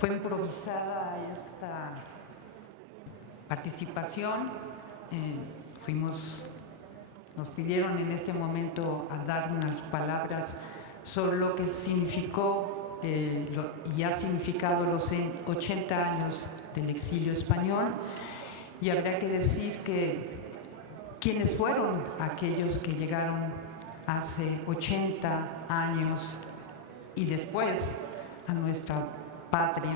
Fue improvisada esta participación. Nos pidieron en este momento a dar unas palabras sobre lo que significó y ha significado los 80 años del exilio español. Y habría que decir que quienes fueron aquellos que llegaron hace 80 años y después a nuestra patria,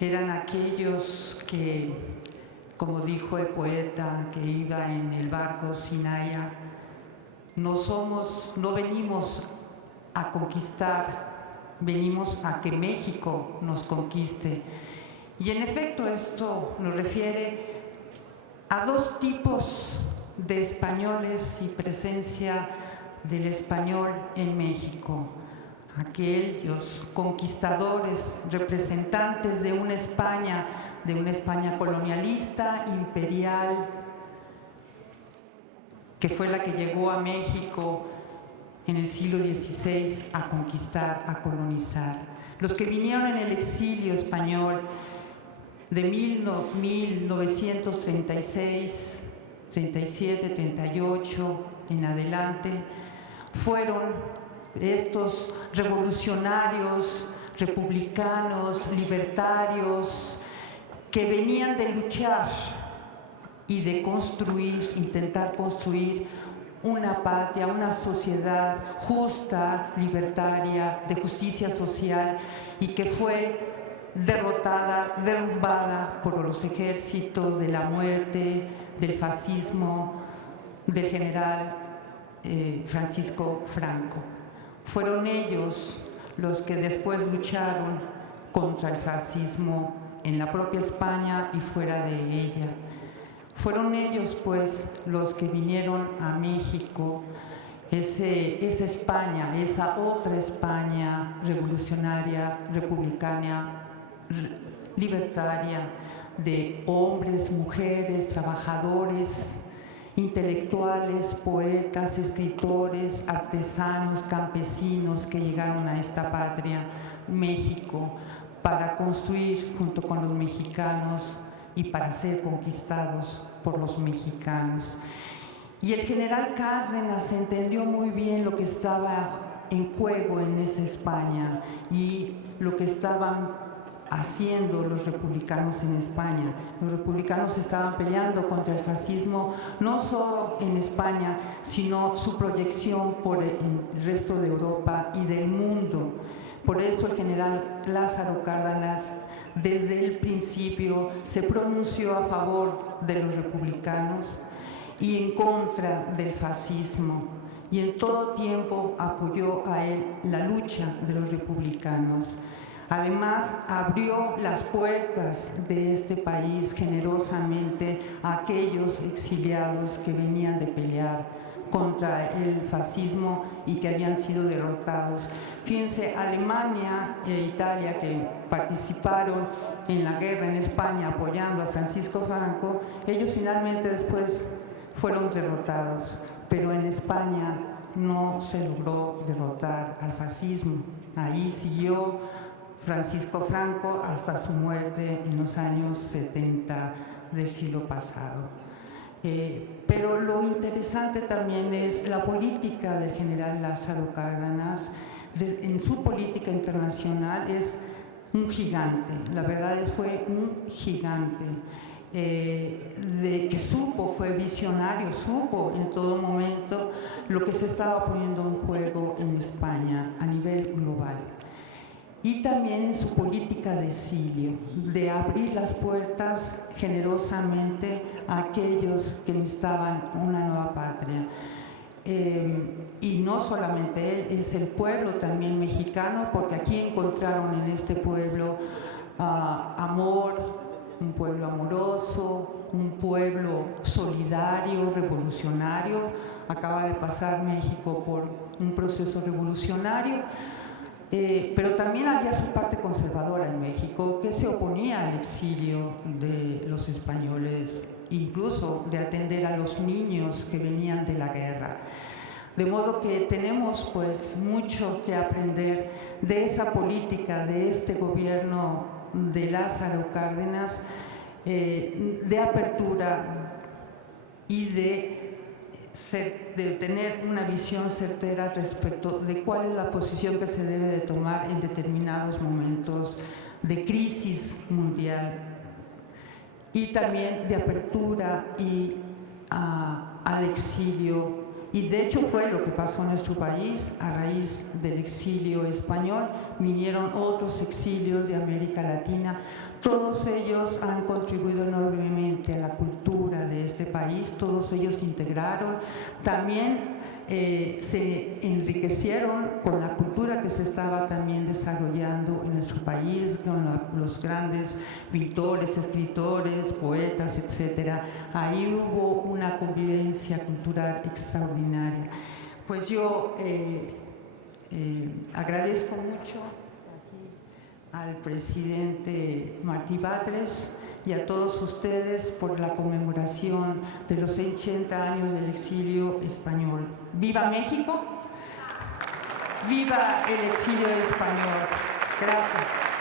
eran aquellos que, como dijo el poeta que iba en el barco Sinaya, no venimos a conquistar, venimos a que México nos conquiste. Y en efecto esto nos refiere a dos tipos de españoles y presencia del español en México. Aquellos conquistadores, representantes de una España colonialista, imperial, que fue la que llegó a México en el siglo XVI a conquistar, a colonizar. Los que vinieron en el exilio español de 1936, 37, 38 en adelante, fueron estos revolucionarios, republicanos, libertarios, que venían de luchar y de construir, intentar construir una patria, una sociedad justa, libertaria, de justicia social, y que fue derrotada, derrumbada por los ejércitos de la muerte, del fascismo, del general Francisco Franco. Fueron ellos los que después lucharon contra el fascismo en la propia España y fuera de ella. Fueron ellos, pues, los que vinieron a México, esa España, esa otra España revolucionaria, republicana, libertaria, de hombres, mujeres, trabajadores, intelectuales, poetas, escritores, artesanos, campesinos que llegaron a esta patria, México, para construir junto con los mexicanos y para ser conquistados por los mexicanos. Y el general Cárdenas entendió muy bien lo que estaba en juego en esa España y lo que estaban haciendo los republicanos en España. Los republicanos estaban peleando contra el fascismo, no solo en España, sino su proyección por el resto de Europa y del mundo. Por eso el general Lázaro Cárdenas, desde el principio, se pronunció a favor de los republicanos y en contra del fascismo, y en todo tiempo apoyó a él la lucha de los republicanos. Además, abrió las puertas de este país generosamente a aquellos exiliados que venían de pelear contra el fascismo y que habían sido derrotados. Fíjense, Alemania e Italia, que participaron en la guerra en España apoyando a Francisco Franco, ellos finalmente después fueron derrotados, pero en España no se logró derrotar al fascismo. Ahí siguió Francisco Franco hasta su muerte en los años 70 del siglo pasado. Pero lo interesante también es la política del general Lázaro Cárdenas. En su política internacional es un gigante, la verdad fue un gigante. Que fue visionario, supo en todo momento lo que se estaba poniendo en juego en España a nivel global. Y también en su política de exilio, de abrir las puertas generosamente a aquellos que necesitaban una nueva patria. Y no solamente él, es el pueblo también mexicano, porque aquí encontraron en este pueblo amor, un pueblo amoroso, un pueblo solidario, revolucionario. Acaba de pasar México por un proceso revolucionario, pero también había su parte conservadora en México, que se oponía al exilio de los españoles, incluso de atender a los niños que venían de la guerra. De modo que tenemos pues mucho que aprender de esa política, de este gobierno de Lázaro Cárdenas, de apertura y de tener una visión certera respecto de cuál es la posición que se debe de tomar en determinados momentos de crisis mundial, y también de apertura y al exilio. Y de hecho fue lo que pasó en nuestro país. A raíz del exilio español vinieron otros exilios de América Latina. Todos ellos han contribuido enormemente a la cultura de este país, todos ellos integraron, también se enriquecieron con la cultura que se estaba también desarrollando en nuestro país, con los grandes pintores, escritores, poetas, etc. Ahí hubo una convivencia cultural extraordinaria. Pues yo agradezco mucho al presidente Martí Batres y a todos ustedes por la conmemoración de los 80 años del exilio español. ¡Viva México! ¡Viva el exilio español! Gracias.